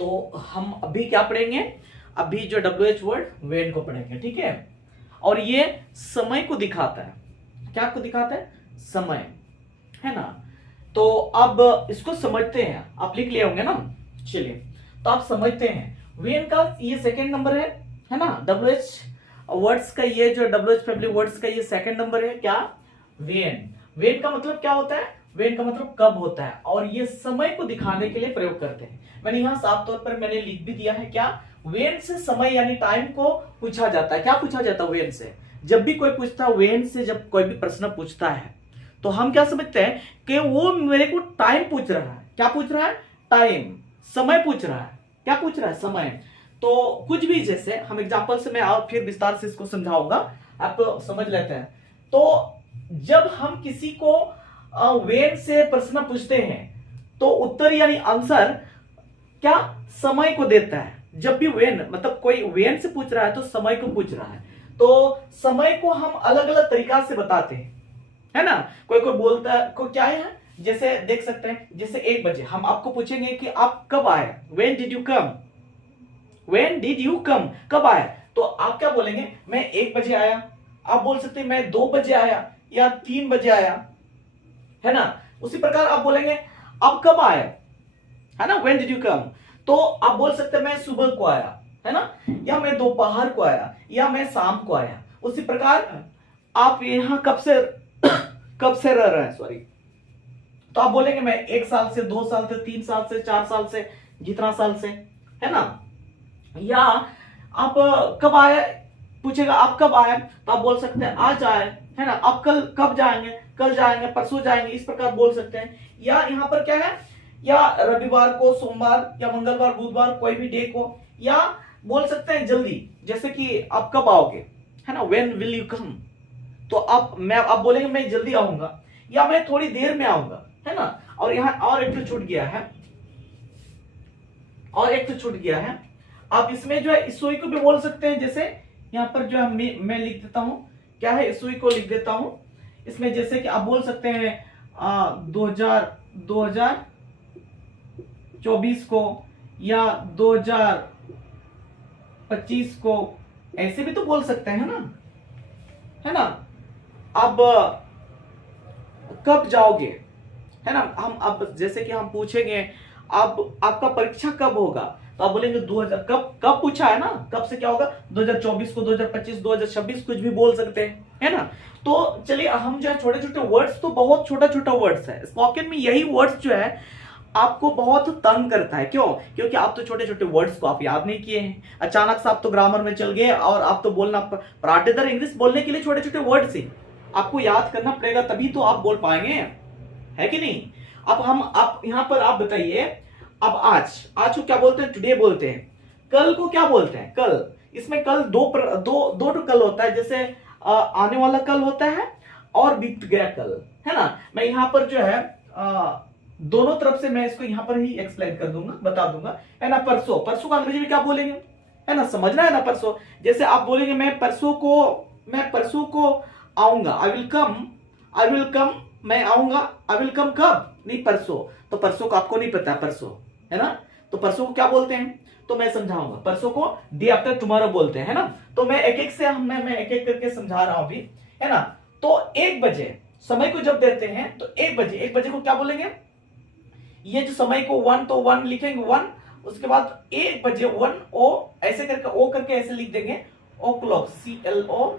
तो हम अभी क्या पढ़ेंगे, अभी जो WH वर्ड वेन को पढ़ेंगे, ठीक है। और ये समय को दिखाता है, क्या को दिखाता है, समय, है ना। तो अब इसको समझते हैं, आप लिख लिए होंगे ना, चलिए तो आप समझते हैं वेन का ये सेकंड नंबर है ना। WH वर्ड्स का ये जो WH फैमिली वर्ड्स का ये सेकंड नंबर है, क्या, वेन। वेन का मतलब क्या होता है, वेन का मतलब कब होता है, और ये समय को दिखाने के लिए प्रयोग करते हैं। मैंने यहां साफ तौर पर मैंने लिख भी दिया है, क्या, वेन से समय यानी टाइम को पूछा जाता है। क्या पूछा जाता है वेन से, जब भी कोई पूछता है वेन से, जब कोई भी प्रश्न पूछता है तो हम क्या समझते हैं कि वो मेरे को टाइम पूछ रहा है। क्या पूछ रहा है, टाइम, समय पूछ रहा है। क्या पूछ रहा है, समय। तो कुछ भी, जैसे हम एग्जांपल से मैं और फिर विस्तार से इसको समझाऊंगा, आप समझ लेते हैं। तो जब हम किसी को वेन से प्रश्न पूछते हैं तो उत्तर यानी आंसर क्या, समय को देता है। जब भी वेन मतलब कोई वेन से पूछ रहा है तो समय को पूछ रहा है। तो समय को हम अलग अलग तरीका से बताते हैं, है ना। कोई कोई बोलता है, को क्या है, जैसे देख सकते हैं, जैसे 1 बजे हम आपको पूछेंगे कि आप कब आए, when did you come, when did you come, कब आए। तो आप क्या बोलेंगे, मैं 1 बजे आया। आप बोल सकते हैं मैं 2 बजे आया या 3 बजे आया, है ना। उसी प्रकार आप बोलेंगे आप कब आए, है ना, व्हेन डिड यू कम। तो आप बोल सकते हैं मैं सुबह को आया, है ना, या मैं दोपहर को आया, या मैं शाम को आया। उसी प्रकार आप यहां कब से कब से रह रहे हैं, सॉरी, तो आप बोलेंगे मैं 1 साल से, 2 साल से, 3 साल से, 4 साल से, जितना साल से, है ना। या आप कब आए पूछेगा, आप कब आए, तो आप बोल सकते हैं आज आए, है ना। आप कल कब जाएंगे, कल जाएंगे, परसों जाएंगे, इस प्रकार बोल सकते हैं। या यहाँ पर क्या है, या रविवार को, सोमवार या मंगलवार, बुधवार, कोई भी डे को। या बोल सकते हैं जल्दी, जैसे कि आप कब आओगे, है ना, व्हेन विल यू कम। तो आप बोलेंगे मैं जल्दी आऊंगा, या मैं थोड़ी देर में आऊंगा, है ना। और यहाँ और एक तो छूट गया है, और एक तो छूट गया है। आप इसमें जो है इसोई को भी बोल सकते हैं, जैसे यहाँ पर जो है मैं लिख देता हूं, क्या है, इसोई को लिख देता हूं इसमें। जैसे कि आप बोल सकते हैं 2024 को, या 2025 को, ऐसे भी तो बोल सकते हैं ना, है ना। अब कब जाओगे, है ना। हम अब जैसे कि हम पूछेंगे अब आपका परीक्षा कब होगा, तो आप बोलेंगे 2000, कब कब पूछा है ना, कब से क्या होगा, 2024 को, 2025, 2026, कुछ भी बोल सकते हैं, है ना। तो चलिए हम जो है छोटे छोटे वर्ड्स, तो बहुत छोटा छोटा वर्ड्स है स्पोकन में, यही वर्ड्स जो है आपको बहुत तंग करता है। क्यों, क्योंकि आप तो छोटे छोटे वर्ड्स को आप याद नहीं किए हैं, अचानक से आप तो ग्रामर में चल गए, और आप तो बोलना पराठेदार इंग्लिश बोलने के लिए छोटे छोटे वर्ड्स ही आपको याद करना पड़ेगा, तभी तो आप बोल पाएंगे, है कि नहीं। अब हम आप यहां पर आप बताइए, अब आज को क्या बोलते हैं, टुडे बोलते हैं। कल को क्या बोलते हैं, कल। इसमें कल दो तो कल होता है, जैसे आने वाला कल होता है और बीत गया कल, है ना। मैं यहां पर जो है दोनों तरफ से मैं इसको यहां पर ही एक्सप्लेन कर दूंगा, बता दूंगा, है ना। परसों, परसों का अंग्रेजी में क्या बोलेंगे, है ना, समझना है ना। परसों, जैसे आप बोलेंगे मैं परसों को आऊंगा, आई विल कम, मैं आऊंगा, आई विल कम कब, नहीं परसों। तो परसों को आपको नहीं पता, परसों, है ना। तो परसों को क्या बोलते हैं, तो मैं समझाऊंगा। परसों को डे आफ्टर टुमारो बोलते हैं, है ना। तो मैं एक एक से मैं एक एक करके समझा रहा हूं अभी, है ना। तो 1 बजे समय को जब देते हैं तो 1 बजे को क्या बोलेंगे, ये जो समय को 1, तो 1 लिखेंगे 1, उसके बाद 1 बजे 1 ओ, ऐसे करके ओ करके ऐसे लिख देंगे, ओ क्लॉक, CLOCK,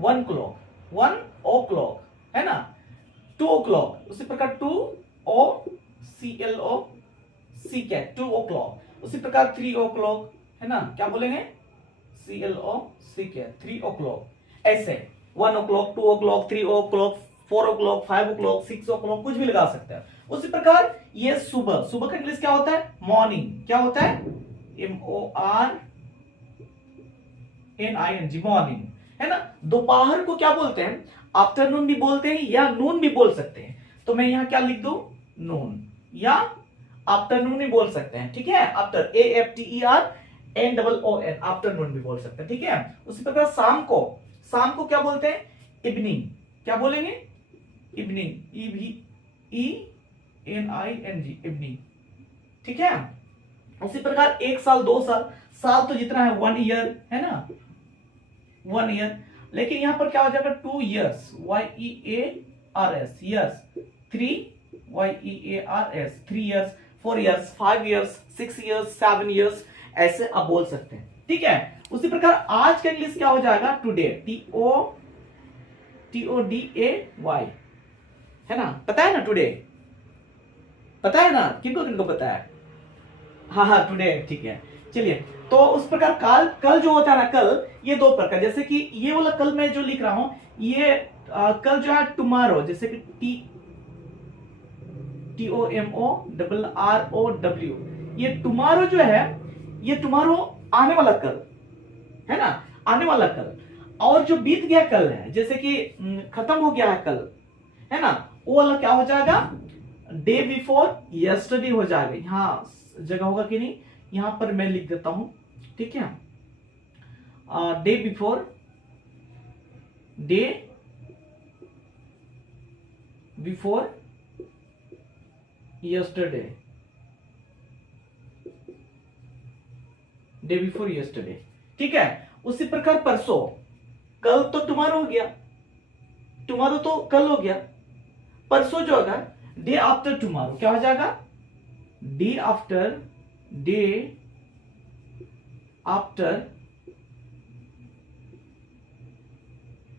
1 क्लॉक, 1 ओ क्लॉक, है ना। 2 ओ क्लॉक, उसी प्रकार 2 ओ CLOCK, 2 ओ क्लॉक। उसी प्रकार 3 ओ क्लॉक, है ना, क्या बोलेंगे, CLOCK, 3 ओ क्लॉक। ऐसे 1 ओ क्लॉक, 2 ओ क्लॉक, 3 ओ क्लॉक, 4 ओ क्लॉक, 5 ओ क्लॉक, 6 ओ क्लॉक, कुछ भी लगा सकते हैं। उसी प्रकार ये सुबह, सुबह का इंग्लिश क्या होता है, मॉर्निंग, क्या होता है, MORNING, मॉर्निंग, है ना। दोपहर को क्या बोलते हैं, आफ्टरनून भी बोलते हैं, या नून भी बोल सकते हैं। तो मैं यहां क्या लिख दूं, नून, या आफ्टरनून ही बोल सकते हैं, ठीक है। आफ्टर, AFTERNOON, आफ्टरनून भी बोल सकते हैं, ठीक है। उसी प्रकार शाम को क्या बोलते हैं, इवनिंग, क्या बोलेंगे, इवनिंग, EVENING, इवनिंग, ठीक है। उसी प्रकार 1 साल, 2 साल, साल तो जितना है 1 ईयर है ना, 1 ईयर। लेकिन यहां पर क्या हो जाएगा 2 years, YEARS, years, 3 YEARS, 3 years, 4 years, 5 years, 6 years, 7 years, ऐसे आप बोल सकते हैं। ठीक है। उसी प्रकार आज का इंग्लिश क्या हो जाएगा, टुडे, TODAY, है ना, पता है ना टुडे, पता है ना, किनको किनको पता है, हाँ हाँ टुडे, ठीक है। चलिए, तो उस प्रकार कल जो होता है ना, कल, ये 2 प्रकार, जैसे कि ये वाला कल मैं जो लिख रहा हूं, ये कल जो है टुमारो, जैसे कि TOMORROW, ये टुमारो जो है, ये टुमारो आने वाला कल है ना, आने वाला कल। और जो बीत गया कल है, जैसे कि खत्म हो गया है कल, है ना, वो वाला क्या हो जाएगा, डे बिफोर यस्टरडे हो जाएगा। यहां जगह होगा कि नहीं, यहां पर मैं लिख देता हूं, ठीक है, day before yesterday, day before yesterday, ठीक है। उसी प्रकार परसों, कल तो टुमारो हो गया, टुमारो तो कल हो गया, परसों जो होगा डे आफ्टर टुमारो, क्या हो जाएगा, डे आफ्टर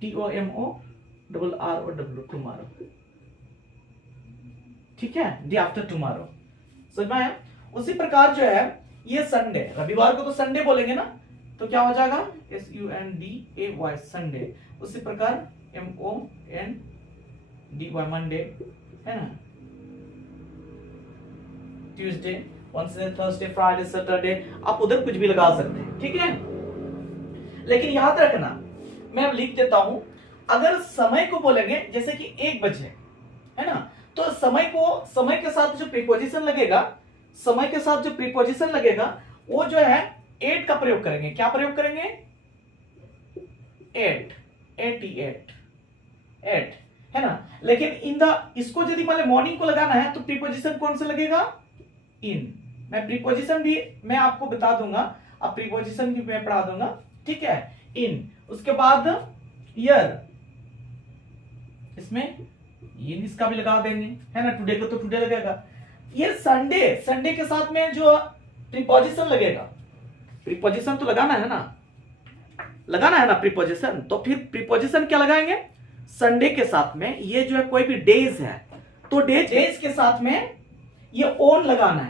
TOMORROW, टुमारो, ठीक है, डे आफ्टर टुमारो, समझ में आया। उसी प्रकार जो है ये संडे, रविवार को तो संडे बोलेंगे ना, तो क्या हो जाएगा, SUNDAY, संडे। उसी प्रकार MONDY, मंडे, है ना, Tuesday, Wednesday, Thursday, Friday, Saturday, आप उधर कुछ भी लगा सकते हैं, ठीक है। लेकिन याद रखना, मैं लिख देता हूं, अगर समय को बोलेंगे जैसे कि 1 बजे, है ना, तो समय के साथ जो प्रीपोजिशन लगेगा, समय के साथ जो प्रीपोजिशन लगेगा, वो जो है 8 का प्रयोग करेंगे। क्या प्रयोग करेंगे, 8, है ना। लेकिन इसको यदि मान लो मॉर्निंग को लगाना है, तो प्रीपोजिशन कौन सा लगेगा, इन। मैं प्रीपोजिशन भी मैं आपको बता दूंगा, अब प्रीपोजिशन भी मैं पढ़ा दूंगा, ठीक है, इन। उसके बाद ईयर, इसमें इन इसका भी लगा देंगे, है ना, टुडे को तो टुडे लगेगा। ये संडे के साथ में जो प्रीपोजिशन लगेगा, प्रीपोजिशन तो लगाना है ना, प्रीपोजिशन, तो फिर प्रीपोजिशन क्या लगाएंगे, संडे के साथ में ये जो है कोई भी डेज है, तो डेज के साथ में ये ऑन लगाना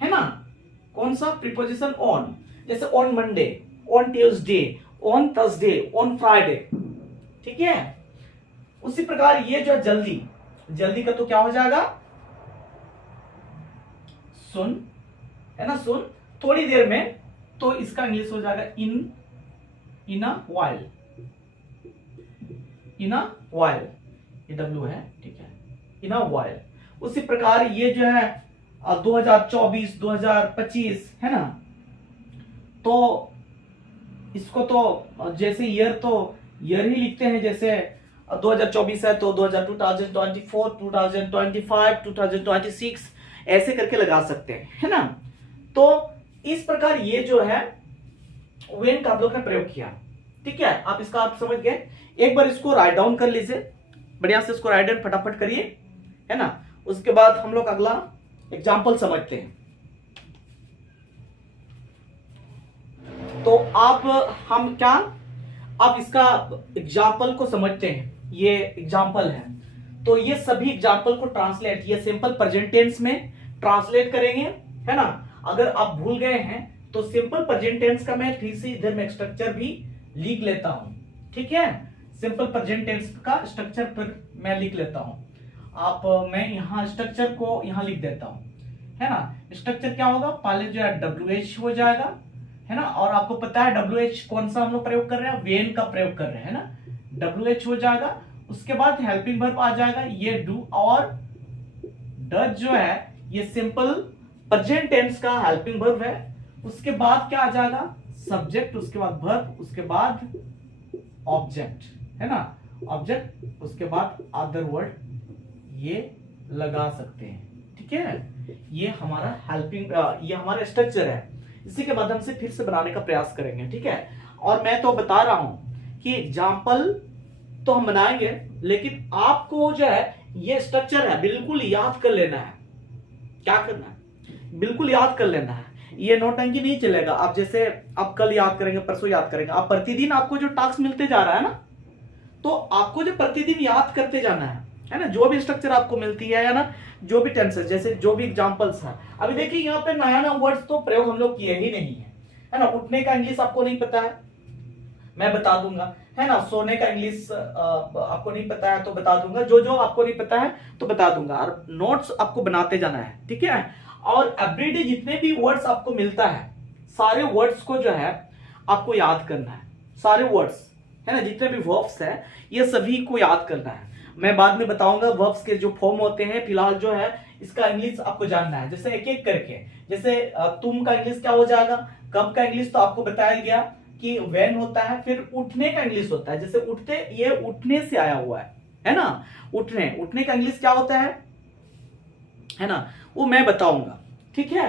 है ना, कौन सा प्रीपोजिशन, ऑन, जैसे on Monday, on Tuesday, on Thursday, on Friday, ठीक है। उसी प्रकार ये जो जल्दी का तो क्या हो जाएगा, सुन, है ना, सुन, थोड़ी देर में, तो इसका इंग्लिश हो जाएगा इन अ वाइल, ये W है, ठीक है, इन अ वाइल। उसी प्रकार ये जो है 2024, 2025, है ना, तो इसको तो जैसे ईयर तो ईयर ही लिखते हैं, जैसे 2024 है तो 2024, 2025, 2026, ऐसे करके लगा सकते हैं, है ना। तो इस प्रकार ये जो है वेन का आप लोग ने प्रयोग किया, ठीक है। आप इसका आप समझ गए, एक बार इसको राइट डाउन कर लीजिए, बढ़िया से इसको राइट डाउन फटाफट करिए, है ना। उसके बाद हम लोग अगला एग्जाम्पल समझते हैं। तो आप इसका एग्जाम्पल को समझते हैं, ये एग्जाम्पल है, तो ये सभी एग्जाम्पल को ट्रांसलेट, ये सिंपल प्रेजेंट टेंस में ट्रांसलेट करेंगे, है ना। अगर आप भूल गए हैं तो सिंपल प्रेजेंट टेंस का मैं फिर से इधर में स्ट्रक्चर भी लिख लेता हूं, ठीक है। सिंपल प्रेजेंट टेंस का स्ट्रक्चर पर मैं लिख लेता हूं, मैं यहां स्ट्रक्चर को यहां लिख देता हूं, है ना। स्ट्रक्चर क्या होगा, पहले जो है WH हो जाएगा, है ना, और आपको पता है WH कौन सा हम लोग प्रयोग कर रहे हैं, वेन का प्रयोग कर रहे हैं, है ना, WH हो जाएगा। उसके बाद हेल्पिंग वर्ब आ जाएगा, ये डू और डज जो है ये सिंपल प्रेजेंट टेंस का हेल्पिंग वर्ब है। उसके बाद क्या आ जाएगा, सब्जेक्ट, उसके बाद वर्ब, उसके बाद ऑब्जेक्ट, है ना, ऑब्जेक्ट, उसके बाद अदर वर्ड ये लगा सकते हैं, ठीक है। ये हमारा हेल्पिंग, ये हमारा स्ट्रक्चर है, इसी के माध्यम से फिर से बनाने का प्रयास करेंगे, ठीक है। और मैं तो बता रहा हूं कि एग्जाम्पल तो हम बनाएंगे, लेकिन आपको जो है ये स्ट्रक्चर है बिल्कुल याद कर लेना है। क्या करना है, बिल्कुल याद कर लेना है। ये नौटंकी नहीं चलेगा। आप जैसे आप कल याद करेंगे, परसों याद करेंगे, आप प्रतिदिन आपको जो टास्क मिलते जा रहा है ना, तो आपको जो प्रतिदिन याद करते जाना है ना, जो भी स्ट्रक्चर आपको मिलती है ना, जो भी टेंसेस, जैसे जो भी एग्जांपल्स है। अभी देखिए यहाँ पे नया नया वर्ड्स तो प्रयोग हम लोग किए ही नहीं है ना। उठने का इंग्लिश आपको नहीं पता है, मैं बता दूंगा, है ना। सोने का इंग्लिश आपको नहीं पता है तो बता दूंगा, जो जो आपको नहीं पता है तो बता दूंगा। और नोट्स आपको बनाते जाना है, ठीक है। और एवरीडे जितने भी वर्ड्स आपको मिलता है, सारे वर्ड्स को जो है आपको याद करना है, सारे वर्ड्स, है ना, जितने भी वर्ब्स है ये सभी को याद करना है। मैं बाद में बताऊंगा वर्ब्स के जो फॉर्म होते हैं। फिलहाल जो है इसका इंग्लिश आपको जानना है, जैसे एक एक करके। जैसे तुम का इंग्लिश क्या हो जाएगा, कब का इंग्लिश तो आपको बताया गया कि व्हेन होता है। फिर उठने का इंग्लिश होता है, जैसे उठते, ये उठने से आया हुआ है ना। उठने, उठने का इंग्लिश क्या होता है ना, वो मैं बताऊंगा, ठीक है।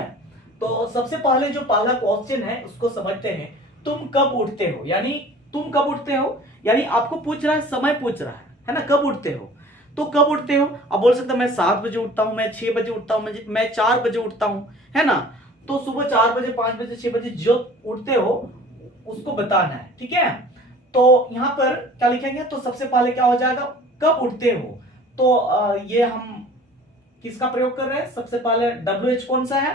तो सबसे पहले जो पहला क्वेश्चन है उसको समझते हैं। तुम कब उठते हो, यानी तुम कब उठते हो, यानी आपको पूछ रहा है, समय पूछ रहा है ना, कब उठते हो। तो कब उठते हो, आप बोल सकते हो मैं 7 बजे उठता हूं, मैं 6 बजे उठता हूं, मैं 4 बजे उठता हूं, है ना। तो सुबह 4 बजे, 5 बजे, 6 बजे जो उठते हो उसको बताना है, ठीक है। तो यहां पर क्या लिखेंगे, तो सबसे पहले क्या हो जाएगा, कब उठते हो। तो ये हम किसका प्रयोग कर रहे हैं, सबसे पहले WH कौन सा है,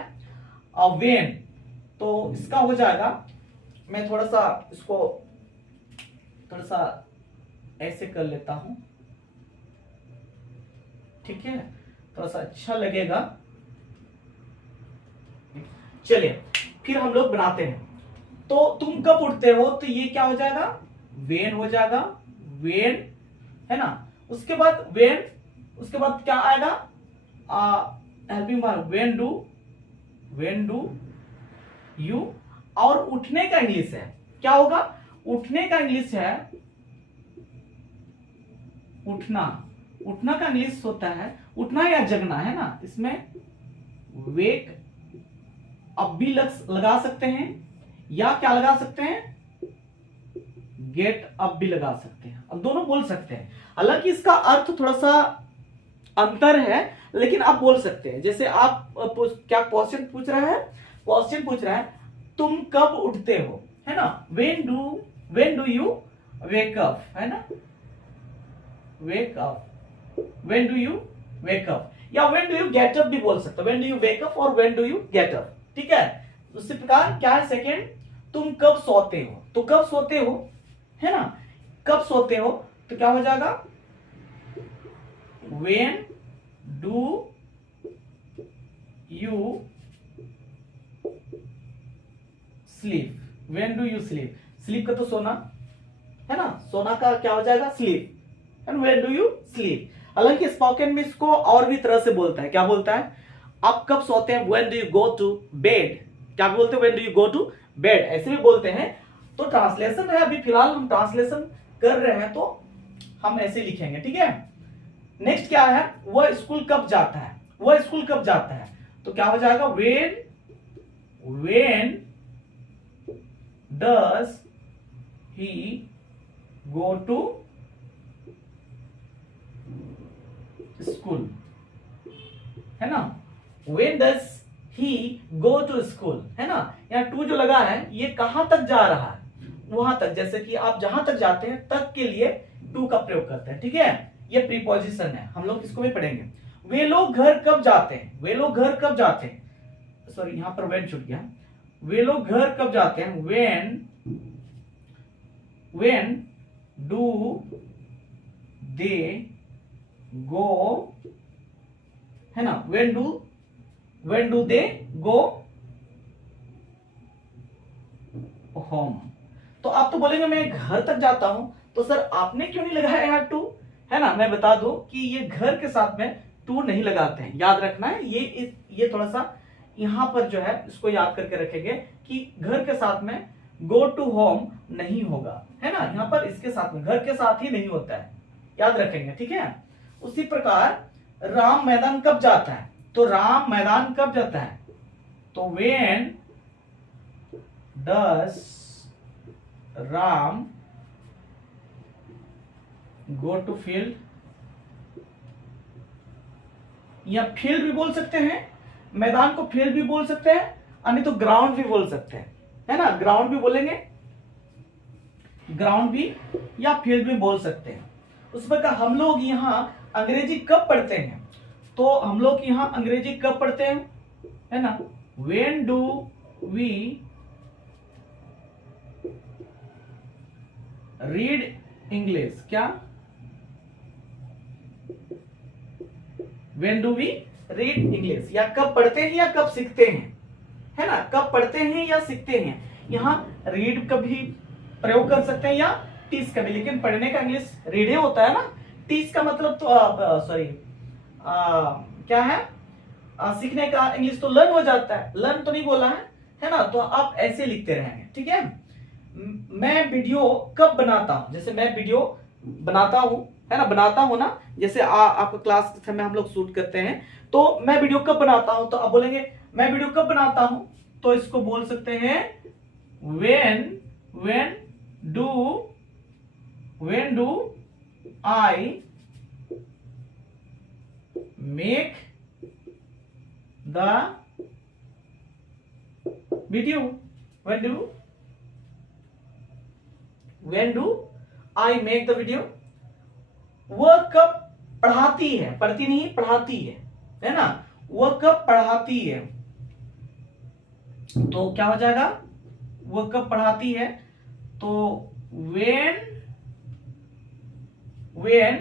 वेन। तो इसका हो जाएगा, मैं थोड़ा सा इसको थोड़ा सा ऐसे कर लेता हूं, ठीक है, थोड़ा सा अच्छा लगेगा। चलिए फिर हम लोग बनाते हैं। तो तुम कब उठते हो, तो ये क्या हो जाएगा, वेन हो जाएगा, वेन, है ना। उसके बाद वेन, उसके बाद क्या आएगा, helping verb, when do you. और उठने का इंग्लिश है, क्या होगा, उठने का इंग्लिश है उठना। उठना का इंग्लिश होता है उठना या जगना, है ना। इसमें वेक अप भी लगा सकते हैं, या क्या लगा सकते हैं, गेट अप भी लगा सकते हैं। अब दोनों बोल सकते हैं, हालांकि इसका अर्थ थोड़ा सा अंतर है, लेकिन आप बोल सकते हैं। जैसे आप क्या क्वेश्चन पूछ रहा है, क्वेश्चन पूछ रहा है तुम कब उठते हो, है ना। when do you wake up, है ना, wake up, when do you wake up, या when do you get up भी बोल सकते हो, when do you wake up और when do you get up, ठीक है। उसी प्रकार क्या है सेकेंड, तुम कब सोते हो, तो कब सोते हो, है ना, कब सोते हो, तो क्या हो जाएगा, when do you sleep, when do you sleep, sleep का तो सोना, है ना, सोना का क्या हो जाएगा, sleep, and when do you sleep। हालांकि स्पोकन में इसको और भी तरह से बोलता है, क्या बोलता है, आप कब सोते हैं, when do you go to bed, क्या बोलते हैं, when do you go to bed, ऐसे भी बोलते हैं। तो ट्रांसलेशन है, अभी फिलहाल हम ट्रांसलेशन कर रहे हैं, तो हम ऐसे लिखेंगे, ठीक है। नेक्स्ट क्या है, वह स्कूल कब जाता है, वह स्कूल कब जाता है, तो क्या हो जाएगा, when does he go to school, है ना, when does he go to school, है ना। यहाँ टू जो लगा है ये कहां तक जा रहा है, वहां तक, जैसे कि आप जहां तक जाते हैं तक के लिए टू का प्रयोग करते हैं, ठीक है। ये प्रीपोजिशन है, हम लोग इसको भी पढ़ेंगे। वे लोग घर कब जाते हैं, वे लोग घर कब जाते हैं, सॉरी यहां पर वेन छूट गया, वे लोग घर कब जाते हैं, when do they go, है ना, when do they go home। तो आप तो बोलेंगे मैं घर तक जाता हूं, तो सर आपने क्यों नहीं लगाया यार टू, है ना। मैं बता दूं कि ये घर के साथ में टू नहीं लगाते हैं, याद रखना है। ये थोड़ा सा यहां पर जो है इसको याद करके रखेंगे कि घर के साथ में गो टू होम नहीं होगा, है ना। यहां पर इसके साथ में, घर के साथ ही नहीं होता है, याद रखेंगे, ठीक है। उसी प्रकार राम मैदान कब जाता है, तो राम मैदान कब जाता है? तो when does Ram go to field, या फील्ड भी बोल सकते हैं, मैदान को फील्ड भी बोल सकते हैं, यानी तो ग्राउंड भी बोल सकते हैं, है ना, ग्राउंड भी बोलेंगे, ग्राउंड भी या फील्ड भी बोल सकते हैं। उस प्रकार हम लोग यहाँ अंग्रेजी कब पढ़ते हैं? तो हम लोग यहाँ अंग्रेजी कब पढ़ते हैं, है ना, when do we read English, क्या, when do we read English, या कब पढ़ते हैं या कब सीखते हैं, है ना, कब पढ़ते हैं या सीखते हैं। यहाँ रीड का भी प्रयोग कर सकते हैं या टीच का भी, लेकिन पढ़ने का इंग्लिश रीड होता है ना, टीच का मतलब तो सॉरी क्या है, सीखने का इंग्लिश तो लर्न हो जाता है, लर्न तो नहीं बोला है ना, तो आप ऐसे लिखते रहेंगे, ठीक है। मैं वीडियो कब बनाता हूं, जैसे मैं वीडियो बनाता हूं, है ना, बनाता हूं ना, जैसे आपको क्लास के समय हम लोग शूट करते हैं, तो मैं वीडियो कब बनाता हूं, तो आप बोलेंगे मैं वीडियो कब बनाता हूं, तो इसको बोल सकते हैं when do I make the video, when do I make the video। वह कब पढ़ाती है, पढ़ती नहीं पढ़ाती है ना, वह कब पढ़ाती है, तो क्या हो जाएगा, वह कब पढ़ाती है, तो when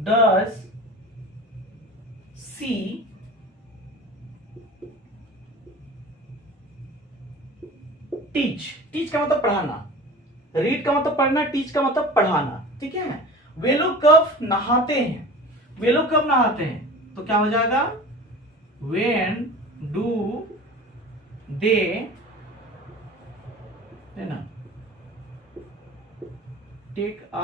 does she टीच का मतलब पढ़ाना, रीड का मतलब पढ़ना, टीच का मतलब पढ़ाना, ठीक है। वे लोग कब नहाते हैं, वे लोग कब नहाते हैं, तो क्या हो जाएगा, when do they, है ना, take a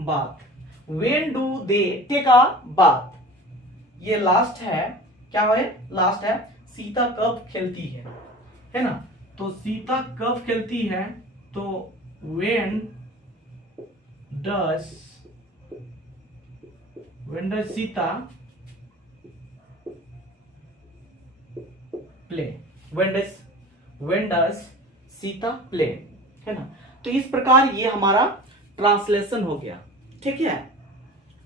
bath, when do they take a bath। ये लास्ट है, क्या है, लास्ट है, सीता कब खेलती है ना, तो सीता कब खेलती है, तो when does Sita play, when does Sita play, है ना। तो इस प्रकार ये हमारा ट्रांसलेशन हो गया, ठीक है।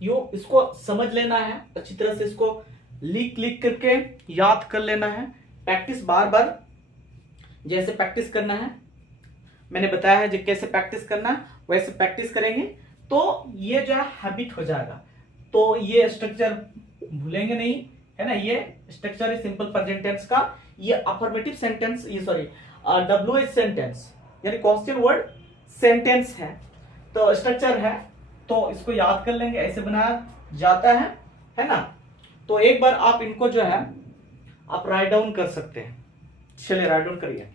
इसको समझ लेना है अच्छी तरह से, इसको लिख करके याद कर लेना है, प्रैक्टिस बार बार जैसे प्रैक्टिस करना है, मैंने बताया है जो कैसे प्रैक्टिस करना है वैसे प्रैक्टिस करेंगे तो ये जो है हैबिट हो जाएगा। तो ये स्ट्रक्चर भूलेंगे नहीं, है ना, ये स्ट्रक्चर है सिंपल प्रेजेंट टेंस का, ये अफर्मेटिव सेंटेंस, ये सॉरी WH सेंटेंस यानी क्वेश्चन वर्ड सेंटेंस है, तो स्ट्रक्चर है, तो इसको याद कर लेंगे, ऐसे बनाया जाता है ना। तो एक बार आप इनको जो है आप राइट डाउन कर सकते हैं, चलिए राइट डाउन करिए।